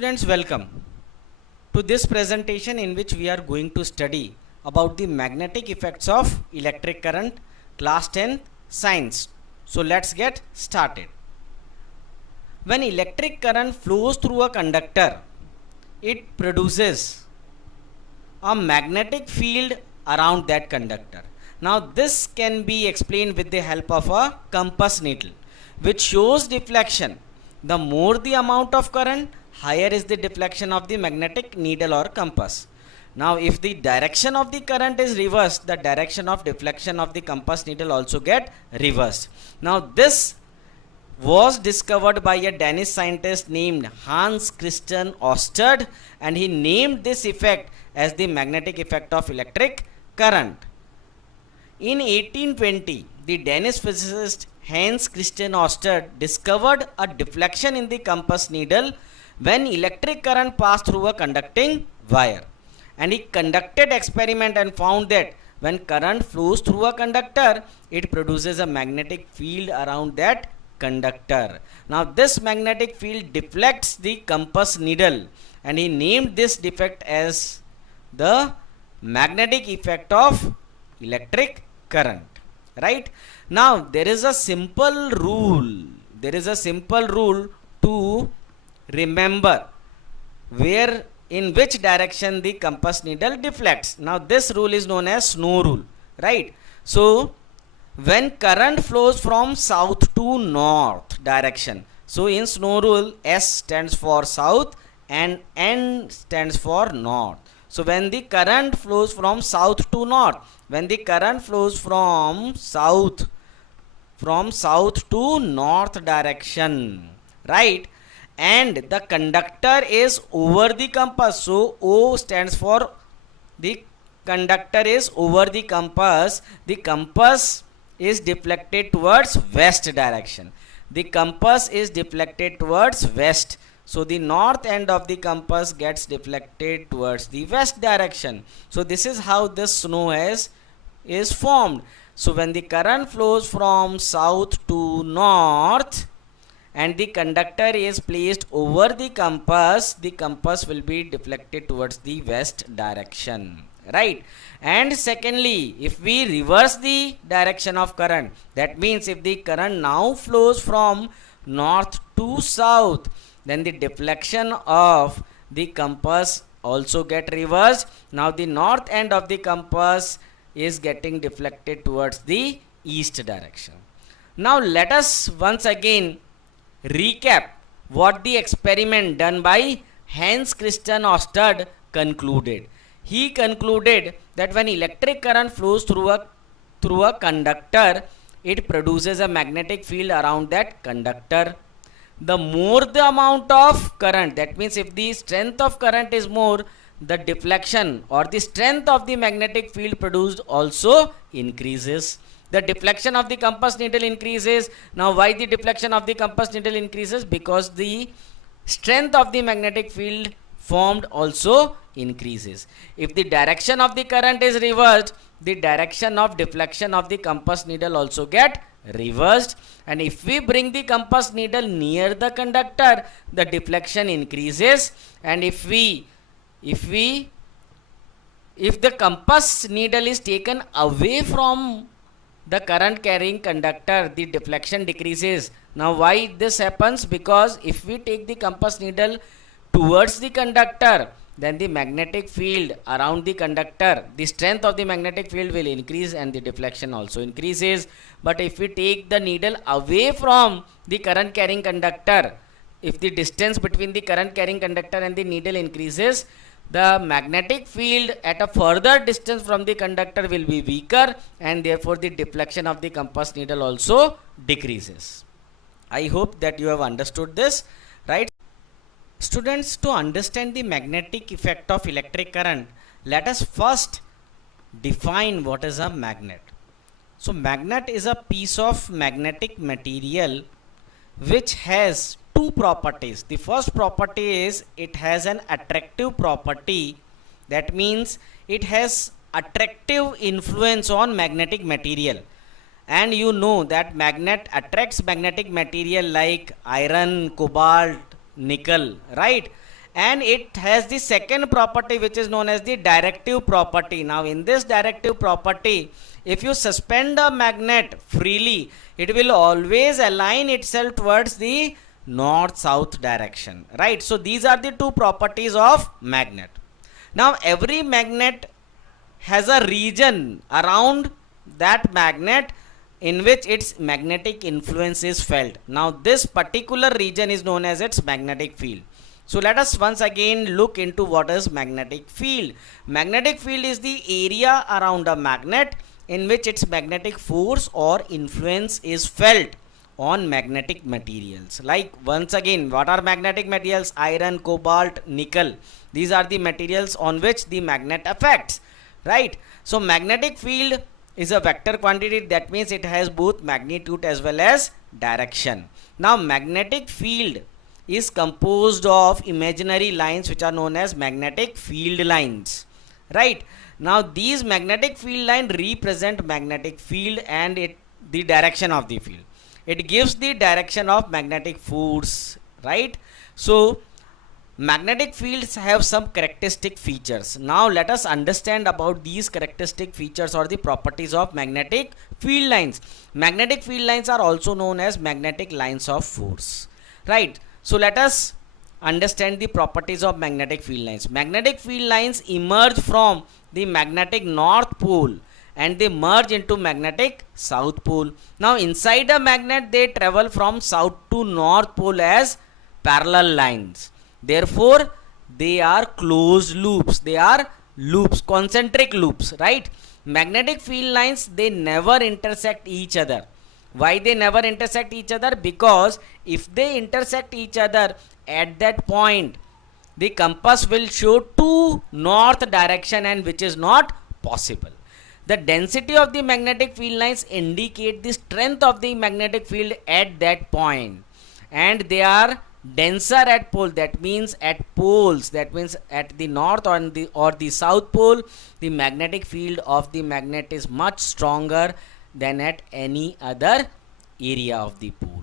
students, welcome to this presentation in which we are going to study about the magnetic effects of electric current, class 10 science. So let's get started. When electric current flows through a conductor, it produces a magnetic field around that conductor. Now this can be explained with the help of a compass needle, which shows deflection. The more the amount of current, higher is the deflection of the magnetic needle or compass. Now if the direction of the current is reversed, the direction of deflection of the compass needle also get reversed. Now this was discovered by a Danish scientist named Hans Christian Ørsted, and he named this effect as the magnetic effect of electric current. In 1820, the Danish physicist Hans Christian Ørsted discovered a deflection in the compass needle when electric current passed through a conducting wire. And he conducted experiment and found that when current flows through a conductor, it produces a magnetic field around that conductor. Now this magnetic field deflects the compass needle, and he named this defect as the magnetic effect of electric current. Right? Now there is a simple rule. There is a simple rule to remember where in which direction the compass needle deflects. Now this rule is known as snow rule. Right? So when current flows from south to north direction, so in snow rule, S stands for south and N stands for north. So when the current flows from south to north, when the current flows from south to north direction, right, and the conductor is over the compass, so O stands for the conductor is over the compass is deflected towards west direction. The compass is deflected towards west. So the north end of the compass gets deflected towards the west direction. So this is how this snow is formed. So when the current flows from south to north and the conductor is placed over the compass will be deflected towards the west direction. Right? And secondly, if we reverse the direction of current, that means if the current now flows from north to south, then the deflection of the compass also get reversed. Now the north end of the compass is getting deflected towards the east direction. Now let us once again recap what the experiment done by Hans Christian Ørsted concluded. He concluded that when electric current flows through a conductor, it produces a magnetic field around that conductor. The more the amount of current, that means if the strength of current is more, the deflection or the strength of the magnetic field produced also increases. The deflection of the compass needle increases. Now why the deflection of the compass needle increases? Because the strength of the magnetic field formed also increases. If the direction of the current is reversed, the direction of deflection of the compass needle also get reversed, and if we bring the compass needle near the conductor, the deflection increases, and if the compass needle is taken away from the current carrying conductor, the deflection decreases. Now why this happens? Because if we take the compass needle towards the conductor, then the magnetic field around the conductor, the strength of the magnetic field will increase and the deflection also increases. But if we take the needle away from the current carrying conductor, if the distance between the current carrying conductor and the needle increases, the magnetic field at a further distance from the conductor will be weaker, and therefore the deflection of the compass needle also decreases. I hope that you have understood this, right? Students, to understand the magnetic effect of electric current, let us first define what is a magnet. So magnet is a piece of magnetic material which has two properties. The first property is it has an attractive property. That means it has attractive influence on magnetic material. And you know that magnet attracts magnetic material like iron, cobalt, nickel, right? and it has the second property which is known as the directive property. Now in this directive property, if you suspend a magnet freely, it will always align itself towards the north south direction, right? So these are the two properties of magnet. Now every magnet has a region around that magnet in which its magnetic influence is felt. Now this particular region is known as its magnetic field. So let us once again look into what is magnetic field. Magnetic field is the area around a magnet in which its magnetic force or influence is felt on magnetic materials. Like once again, what are magnetic materials? Iron, cobalt, nickel. These are the materials on which the magnet affects, right? So magnetic field is a vector quantity. That means it has both magnitude as well as direction. Now magnetic field is composed of imaginary lines which are known as magnetic field lines, right? Now these magnetic field lines represent magnetic field and the direction of the field. It gives the direction of magnetic force, right? So magnetic fields have some characteristic features. Now let us understand about these characteristic features or the properties of magnetic field lines. Magnetic field lines are also known as magnetic lines of force, right? So let us understand the properties of magnetic field lines. Magnetic field lines emerge from the magnetic north pole and they merge into magnetic south pole. Now inside a magnet they travel from south to north pole as parallel lines. Therefore they are closed loops. They are loops, concentric loops, right? Magnetic field lines, they never intersect each other. Why they never intersect each other? Because if they intersect each other at that point, the compass will show to north direction, and which is not possible. The density of the magnetic field lines indicate the strength of the magnetic field at that point, and they are denser at pole. That means at poles, that means at the north or the south pole, the magnetic field of the magnet is much stronger than at any other area of the pole,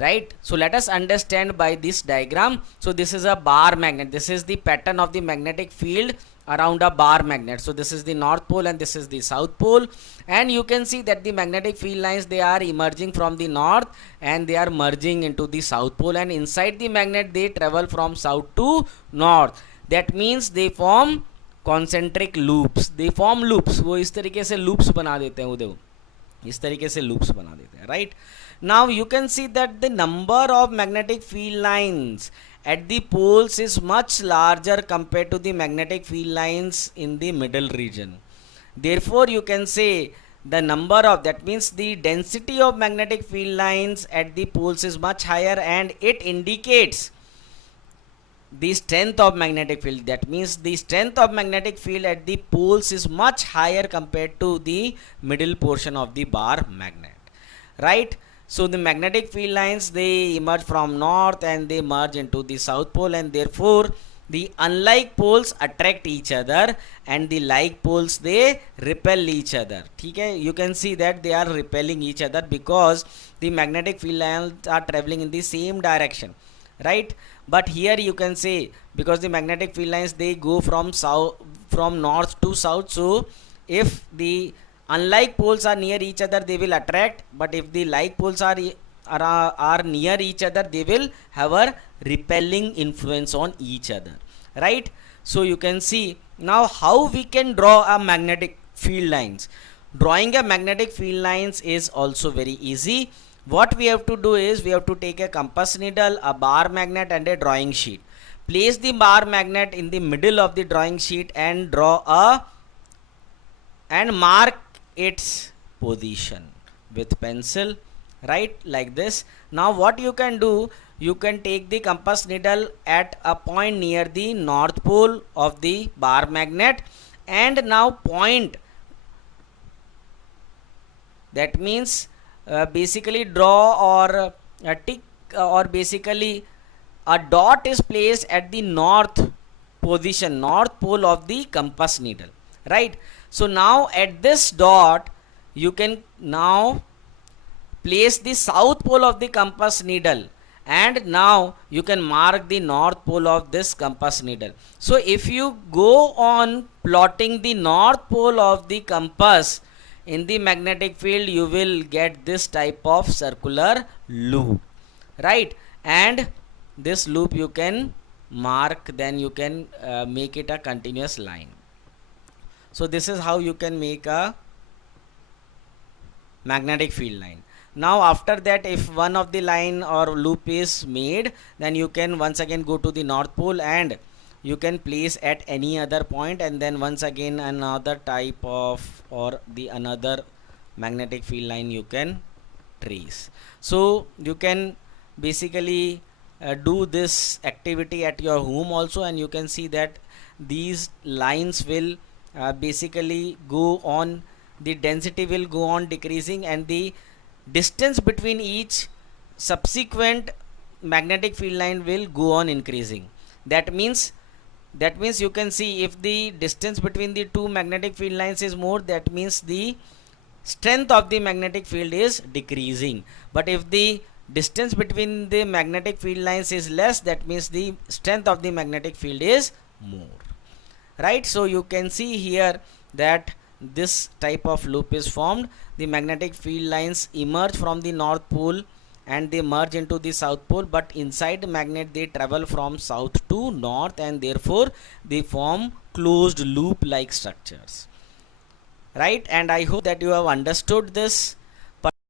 right? So let us understand by this diagram. So this is a bar magnet. This is the pattern of the magnetic field around a bar magnet. So this is the north pole and this is the south pole, and you can see that the magnetic field lines, they are emerging from the north and they are merging into the south pole, and inside the magnet they travel from south to north. That means they form concentric loops. They form loops. वो इस तरीके से loops बना देते हैं, वो देखो इस तरीके से लूप्स बना देते हैं, right? Now you can see that the number of magnetic field lines at the poles is much larger compared to the magnetic field lines in the middle region. Therefore you can say the number of, that means the density of magnetic field lines at the poles is much higher, and it indicates the strength of magnetic field. That means the strength of magnetic field at the poles is much higher compared to the middle portion of the bar magnet, right? So the magnetic field lines, they emerge from north and they merge into the south pole, and therefore the unlike poles attract each other and the like poles, they repel each other. Okay? You can see that they are repelling each other because the magnetic field lines are traveling in the same direction, right? But here you can say, because the magnetic field lines, they go from north to south, so if the unlike poles are near each other, they will attract, but if the like poles are near each other, they will have a repelling influence on each other, right? So you can see now how we can draw a magnetic field lines. Drawing a magnetic field lines is also very easy. What we have to do is, we have to take a compass needle, a bar magnet and a drawing sheet. Place the bar magnet in the middle of the drawing sheet and mark its position with pencil, right, like this. Now what you can do, you can take the compass needle at a point near the north pole of the bar magnet and now point, that means basically draw or tick, or basically a dot is placed at the north position, north pole of the compass needle, right? So now at this dot you can now place the south pole of the compass needle and now you can mark the north pole of this compass needle. So if you go on plotting the north pole of the compass in the magnetic field, you will get this type of circular loop, right? And this loop you can mark, then you can make it a continuous line. So this is how you can make a magnetic field line. Now after that, if one of the line or loop is made, then you can once again go to the north pole and you can place at any other point, and then once again another type of or the another magnetic field line you can trace. So you can basically do this activity at your home also, and you can see that these lines will basically go on, the density will go on decreasing, and the distance between each subsequent magnetic field line will go on increasing. That means you can see, if the distance between the two magnetic field lines is more, that means the strength of the magnetic field is decreasing. But if the distance between the magnetic field lines is less, that means the strength of the magnetic field is more, right? So you can see here that this type of loop is formed. The magnetic field lines emerge from the north pole and they merge into the south pole, but inside the magnet they travel from south to north, and therefore they form closed loop like structures, right? And I hope that you have understood this